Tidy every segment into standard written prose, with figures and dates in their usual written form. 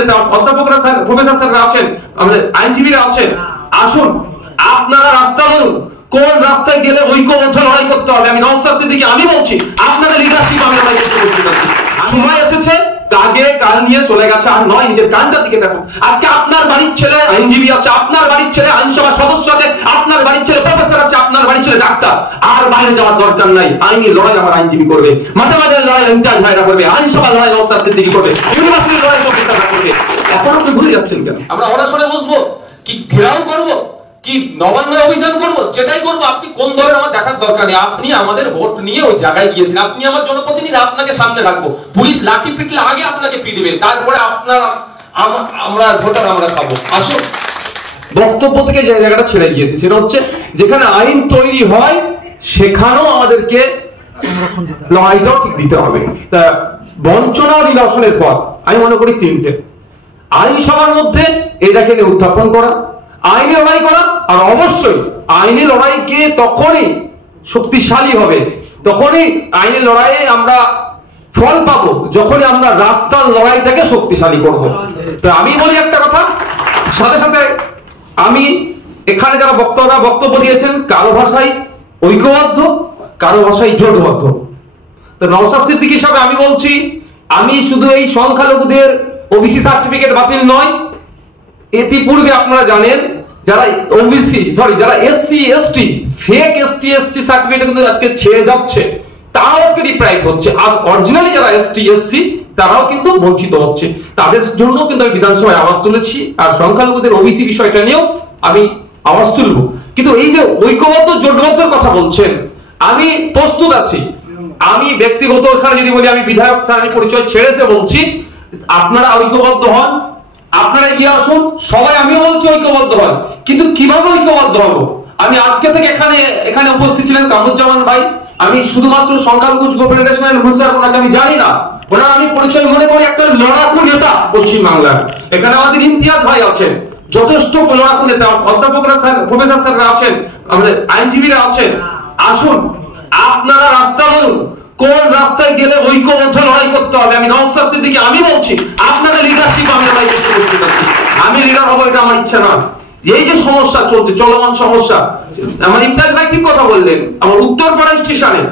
নেতা অধ্যাপকরা প্রফেসর স্যাররা আছেন, আমাদের আইনজীবীরা আছেন, আসুন আপনারা রাস্তা বলুন কোন রাস্তায় গেলে ঐক্যবদ্ধ লড়াই করতে হবে। আমি নওশাদ সিদ্দিকী আমি বলছি আপনাদের লিডারশিপ আমি লড়াই করতে বলছি। সময় এসেছে, আগে কাল নিয়ে চলে গেছে, আর নয়, নিজের কানটার দিকে দেখো। আজকে আপনার বাড়ির ছেলে আইনজীবী আছে, আপনার বাড়ির ছেলে আইনসভার সদস্য আছে, আপনার বাড়ির ছেলে প্রফেসর আছে, আপনার বাড়ির ছেলে ডাক্তার। আর বাইরে যাওয়ার দরকার নাই। আইনি লড়াই আমার আইনজীবী করবে, মাঝে মাঝে লড়াই ইমতিয়াজ ভাইরা করবে, আইনসভা লড়াই নওশাদ সিদ্দিকী করবে, ইউনিভার্সিটির লড়াই প্রফেসররা করবে। এখন আপনি ভুলে যাচ্ছেন কেন? আমরা অনশনে বসবো কি ঘেরাও করবো কি নবান্ন অভিযান করবো, যেটাই করবো আপনি কোন দলের আমার দেখার দরকার নেই। আপনি আমাদের ভোট নিয়ে ওই জায়গায় গিয়েছেন, আপনি আমার জনপ্রতিনিধি, আপনাকে সামনে রাখবো। পুলিশ লাঠি পিটলে আগে আপনাকে পিটবে, তারপরে আপনার আমরা ভোটার আমরা খাবো। আসুন, বক্তব্য থেকে যে জায়গাটা ছেড়ে গিয়েছে সেটা হচ্ছে যেখানে আইন তৈরি হয় সেখানেও আমাদেরকে লড়াইটাও ঠিক দিতে হবে। তা বঞ্চনা ও নিরসনের পর আমি মনে করি তিনটে আইনসভার মধ্যে এটাকে উত্থাপন করা, আইনি লড়াই করা, আর অবশ্যই আইনি লড়াইকে তখনই শক্তিশালী হবে, তখনই আইনি লড়াইয়ে আমরা ফল পাবো যখনই আমরা রাস্তার লড়াইটাকে শক্তিশালী করব। তো আমি বলি একটা কথা, সাথে সাথে আমি এখানে যারা বক্তারা বক্তব্য দিয়েছেন কারো ভাষায় ঐক্যবদ্ধ, কারো ভাষায় জোটবদ্ধ। তো নওশাদ সিদ্দিকী হিসাবে আমি বলছি, আমি শুধু এই সংখ্যালঘুদের ওবিসি সার্টিফিকেট বাতিল নয়, ইতিপূর্বে আপনারা জানেন যারা ওবিসি যারা SC ST fake ST SC certificate কিন্তু আজকে ছেড়ে যাচ্ছে, তারাও আজকে ডিপ্রাইভ হচ্ছে। আজ অরিজিনালি যারা এসটি এসসি তারাও কিন্তু বঞ্চিত হচ্ছে, তাদের জন্য কিন্তু আমি বিধানসভায় আওয়াজ তুলেছি, আর সংখ্যালঘুদের ওবিসি বিষয়টা নিয়েও আমি আওয়াজ তুলব। কিন্তু এই যে ঐক্যবদ্ধ জোটবদ্ধের কথা বলছেন, আমি প্রস্তুত আছি। আমি ব্যক্তিগত এখানে যদি বলি, আমি বিধায়ক স্যার আমি পরিচয় ছেড়েছে বলছি, আপনারা ঐক্যবদ্ধ হন, আপনারা এগিয়ে আসুন, সবাই আমিও বলছি ঐক্যবদ্ধ হন। কিন্তু কিভাবে ঐক্যবদ্ধ হবো? আমি আজকে থেকে এখানে উপস্থিত ছিলেন কামরুজ্জামান ভাই, আমি শুধুমাত্র সংখ্যালঘু যুব ফেডারেশনের মুন্সার ওনাকে আমি জানি না, ওনার আমি পরিচয় মনে করি একটা লড়াকু নেতা পশ্চিম বাংলার। এখানে আমাদের ইমতিয়াজ ভাই আছেন, যথেষ্ট লড়াকু নেতা, অধ্যাপকরা প্রফেসর স্যাররা আছেন, আমাদের আইনজীবীরা আছেন। আসুন আপনারা রাস্তা বলুন কোন রাস্তায় গেলে ঐক্যবদ্ধ লড়াই করতে হবে। আমি নওশাদ সিদ্দিকী আমি বলছি আপনাদের লিডারশিপ আমি লড়াই করতে বলছি। আমি লিডার হবো এটা আমার ইচ্ছা না। এই যে সমস্যা চলছে, চলমান সমস্যা, আমার ইমতিয়াজ ভাই ঠিক কথা বললেন। আমার উত্তরপাড়া স্টেশনে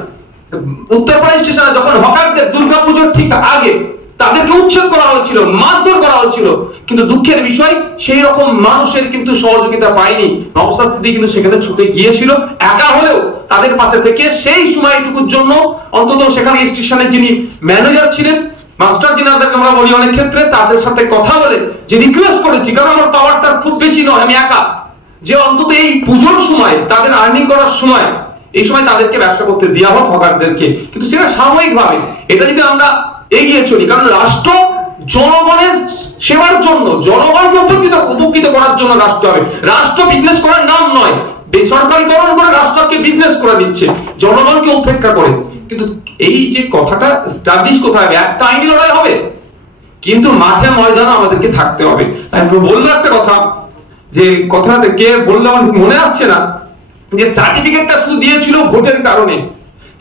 যখন হকারদের দুর্গাপুজোর ঠিক আগে তাদেরকে উচ্ছেদ করা হয়েছিল, মারধর করা হয়েছিল, কিন্তু দুঃখের বিষয় সেই রকম মানুষের কিন্তু সহযোগিতা পায়নি। নওশাদ সিদ্দিকী কিন্তু সেখানে ছুটে গিয়েছিল, একা হলেও তাদের পাশে থেকে সেই সময়টুকুর জন্য অন্তত সেখানে স্টেশনের যিনি ম্যানেজার ছিলেন, মাস্টার যিনাদের আমরা বলি অনেক ক্ষেত্রে, তাদের সাথে কথা বলে যে রিকোয়েস্ট করেছি, কারণ আমার পাওয়ারটা খুব বেশি নয়, আমি একা, যে অন্তত এই পুজোর সময় তাদের আর্নিং করার সময় এই সময় তাদেরকে ব্যবসা করতে দেওয়া হোক হকারদেরকে। কিন্তু সেটা সাময়িক ভাবে, এটা যদি আমরা এগিয়ে চলি, কারণ রাষ্ট্র জনগণের সেবার জন্য, জনগণকে উপকৃত করার জন্য রাষ্ট্র হবে। রাষ্ট্র বিজনেস করার নাম নয়, বেসরকারীকরণ করে রাষ্ট্রকে বিজনেস করে দিচ্ছে জনগণকে উপেক্ষা করে। কিন্তু এই যে কথাটা এস্টাবলিশ কোথায় হবে, একটা আইনি লড়াই হবে, কিন্তু মাঠে ময়দানে আমাদেরকে থাকতে হবে। তাই বললো একটা কথা, যে কথাটা কে বললো আমার মনে আসছে না, যে সার্টিফিকেটটা শুধু দিয়েছিল ভোটের কারণে।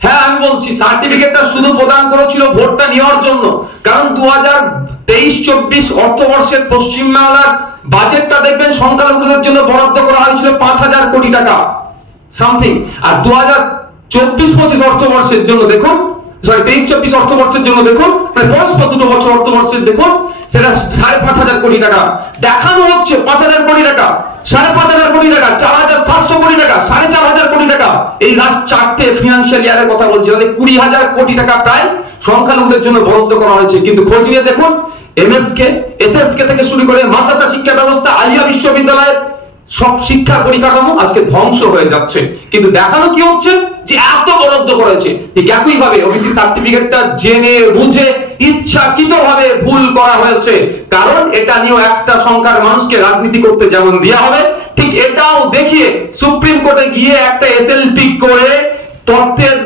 হ্যাঁ আমি বলছি সার্টিফিকেটটা শুধু প্রদান করেছিল ভোটটা নেওয়ার জন্য, কারণ 2023-24 অর্থবর্ষের পশ্চিমবাংলার বাজেটটা দেখবেন সংখ্যালঘুদের জন্য বরাদ্দ করা হয়েছিল 5,000 কোটি টাকা সামথিং, আর 2024-25 অর্থবর্ষের জন্য দেখুন, সরি 23-24 অর্থবর্ষের জন্য দেখুন, মানে পরস্পর দুটো বছর অর্থবর্ষের দেখুন, সেটা 5,500 কোটি টাকা দেখানো হচ্ছে, 5,000 কোটি টাকা, 5,500 কোটি টাকা, 4,700 কোটি টাকা, 4,500 কোটি টাকা। এই লাস্ট 4টে ফিনান্সিয়াল ইয়ারের কথা বলছি, তাহলে 20,000 কোটি টাকা প্রায় সংখ্যালঘুদের জন্য বরাদ্দ করা হয়েছে। কিন্তু খোঁজ নিয়ে দেখুন এমএসকে এসএসকে থেকে শুরু করে মাদ্রাসা শিক্ষা ব্যবস্থা, আলিয়া বিশ্ববিদ্যালয়ের সব শিক্ষা পরিকাঠামো আজকে ধ্বংস হয়ে যাচ্ছে। কিন্তু দেখানো কি হচ্ছে, যে এত বরাদ্দ করেছে। ঠিক একই ভাবে ওবিসি সার্টিফিকেটটা জেনে বুঝে ইচ্ছাকৃতভাবে ভুল করা হয়েছে, কারণ এটা নিয়েও একটা সংখ্যার মানুষকে রাজনীতি করতে যেমন দেওয়া হবে, ঠিক এটাও দেখিয়ে সুপ্রিম কোর্টে গিয়ে একটা এসএলপি করে তথ্যের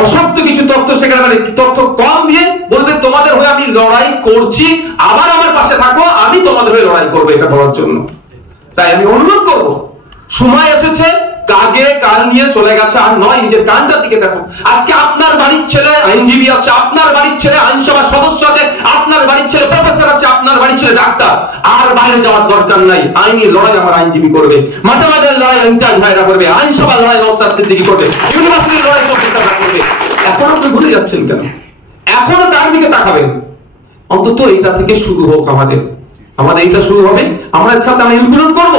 অসত্য কিছু তথ্য সেখানে, মানে তথ্য কম দিয়ে বলবে তোমাদের হয়ে আমি লড়াই করছি, আবার আমার পাশে থাকো, আমি তোমাদের হয়ে লড়াই করবো, এটা বলার জন্য। তাই আমি অনুরোধ করব, সময় এসেছে কাগে কাল নিয়ে চলে গেছে, আর নয় নিজের কানটার দিকে দেখো। আজকে আপনার বাড়ির ছেলে আইনজীবী আছে, আপনার বাড়ির ছেলে আইনসভার সদস্য আছে, আপনার বাড়ির ছেলে প্রফেসর আছে, আপনার বাড়ির ছেলে ডাক্তার। আর বাইরে যাওয়ার দরকার নাই। আইনি লড়াই আমার আইনজীবী করবে, মাথাবাদের লড়াই ইমতিয়াজ ভাইরা করবে, আইনসভার লড়াই নওশাদ সিদ্দিকী করবে, ইউনিভার্সিটির লড়াই প্রফেসররা করবে। এখন আপনি ভুলে যাচ্ছেন কেন? এখনো তার দিকে তাকাবেন। অন্তত এটা থেকে শুরু হোক, আমাদের এটা শুরু হবে। আমরা এর সাথে আমরা ইনক্লুড করব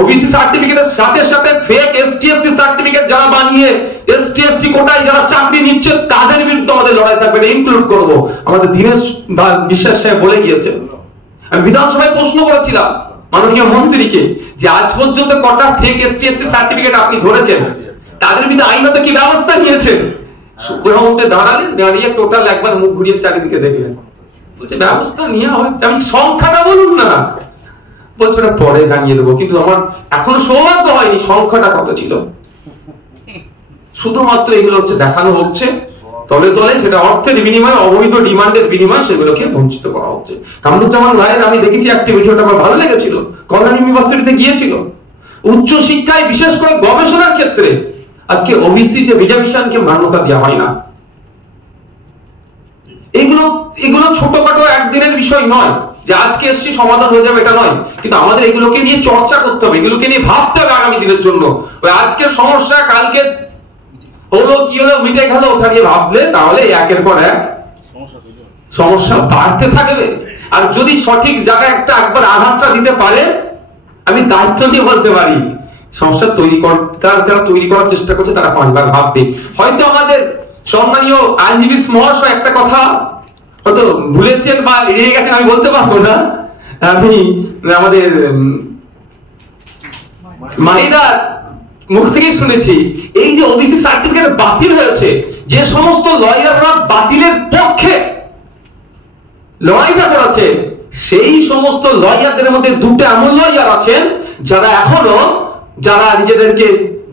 ওবিসি সার্টিফিকেটের সাথে সাথে ফেক এসটিএসসি সার্টিফিকেট যারা বানিয়ে এসটিএসসি কোটায় যারা চাকরি নিচ্ছে তাদের বিরুদ্ধে আমাদের লড়াই থাকবে, ইনক্লুড করব। আমাদের দীনেশ বিশ্বাস সাহেব বলে গিয়েছে। আমি বিধানসভায় প্রশ্ন করেছিলাম মাননীয় মন্ত্রীকে যে আজ পর্যন্ত কটা ফেক এসটিএসসি সার্টিফিকেট আপনি ধরেছেন, তাদের বিরুদ্ধে আইনত কি ব্যবস্থা নিয়েছেন? সুপ্রিমকোর্টে দাঁড়িয়ে টোটাল একবার মুখ ঘুরিয়ে চারিদিকে দেখলেন, বলছে ব্যবস্থা নেওয়া হচ্ছে। আমি সংখ্যাটা বলুন না, বলছে ওটা পরে জানিয়ে দেবো। কিন্তু আমার এখনো সৌভাগ্য হয়নি সংখ্যাটা কত ছিল। শুধুমাত্র এগুলো হচ্ছে দেখানো হচ্ছে, তলে তলে সেটা অর্থের বিনিময়ে, অবৈধ ডিমান্ডের বিনিময়ে সেগুলোকে বঞ্চিত করা হচ্ছে। কামরুজ্জামান ভাইয়ের আমি দেখেছি অ্যাক্টিভিটি, ওটা আমার ভালো লেগেছিল। কল্যাণ ইউনিভার্সিটিতে গিয়েছিল, উচ্চ শিক্ষায় বিশেষ করে গবেষণার ক্ষেত্রে আজকে ওবিসি যে রিজার্ভেশনকে মান্যতা দেওয়া হয় না। এগুলো ছোটখাটো একদিনের বিষয় নয় যে আজকে এসছি সমাধান হয়ে যাবে, এটা নয়। কিন্তু আমাদের এগুলোকে নিয়ে চর্চা করতে হবে, এগুলোকে নিয়ে ভাবতে হবে আগামী দিনের জন্য। ওই আজকের সমস্যা কালকে হলো কি হলো মিটে গেল ওটা নিয়ে ভাবলে তাহলে একের পর এক সমস্যা বাড়তে থাকবে। আর যদি সঠিক জায়গায় একবার আঘাতটা দিতে পারে, আমি দায়িত্ব দিয়ে বলতে পারি সমস্যা যারা তৈরি করার চেষ্টা করছে তারা 5 বার ভাববে। হয়তো আমাদের সম্মানীয় আইনজীবী মহাশয় একটা কথা হয়তো ভুলেছেন বা এড়িয়ে গেছেন, আমি বলতে পারবো না। আমি আমাদের মাহিদার মুখ থেকেই শুনেছি, এই যে ওবিসি সার্টিফিকেট বাতিল হয়েছে, যে সমস্ত লয়াররা বাতিলের পক্ষে লড়াইটা করেছে, সেই সমস্ত লয়ারদের মধ্যে 2টা এমন লয়ার আছেন যারা নিজেদেরকে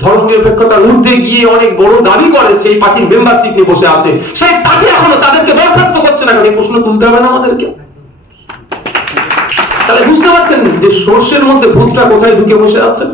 ধর্মনিরপেক্ষতার ঊর্ধ্বে গিয়ে অনেক বড় দাবি করে, সেই পার্টির মেম্বারশিপ নিয়ে বসে আছে। সেই পার্টি এখনো তাদেরকে বরখাস্ত করছে না। এই প্রশ্ন তুলতে হবে না আমাদেরকে? তাহলে বুঝতে পারছেন যে সর্ষের মধ্যে ভূতটা কোথায় ঢুকে বসে আছে।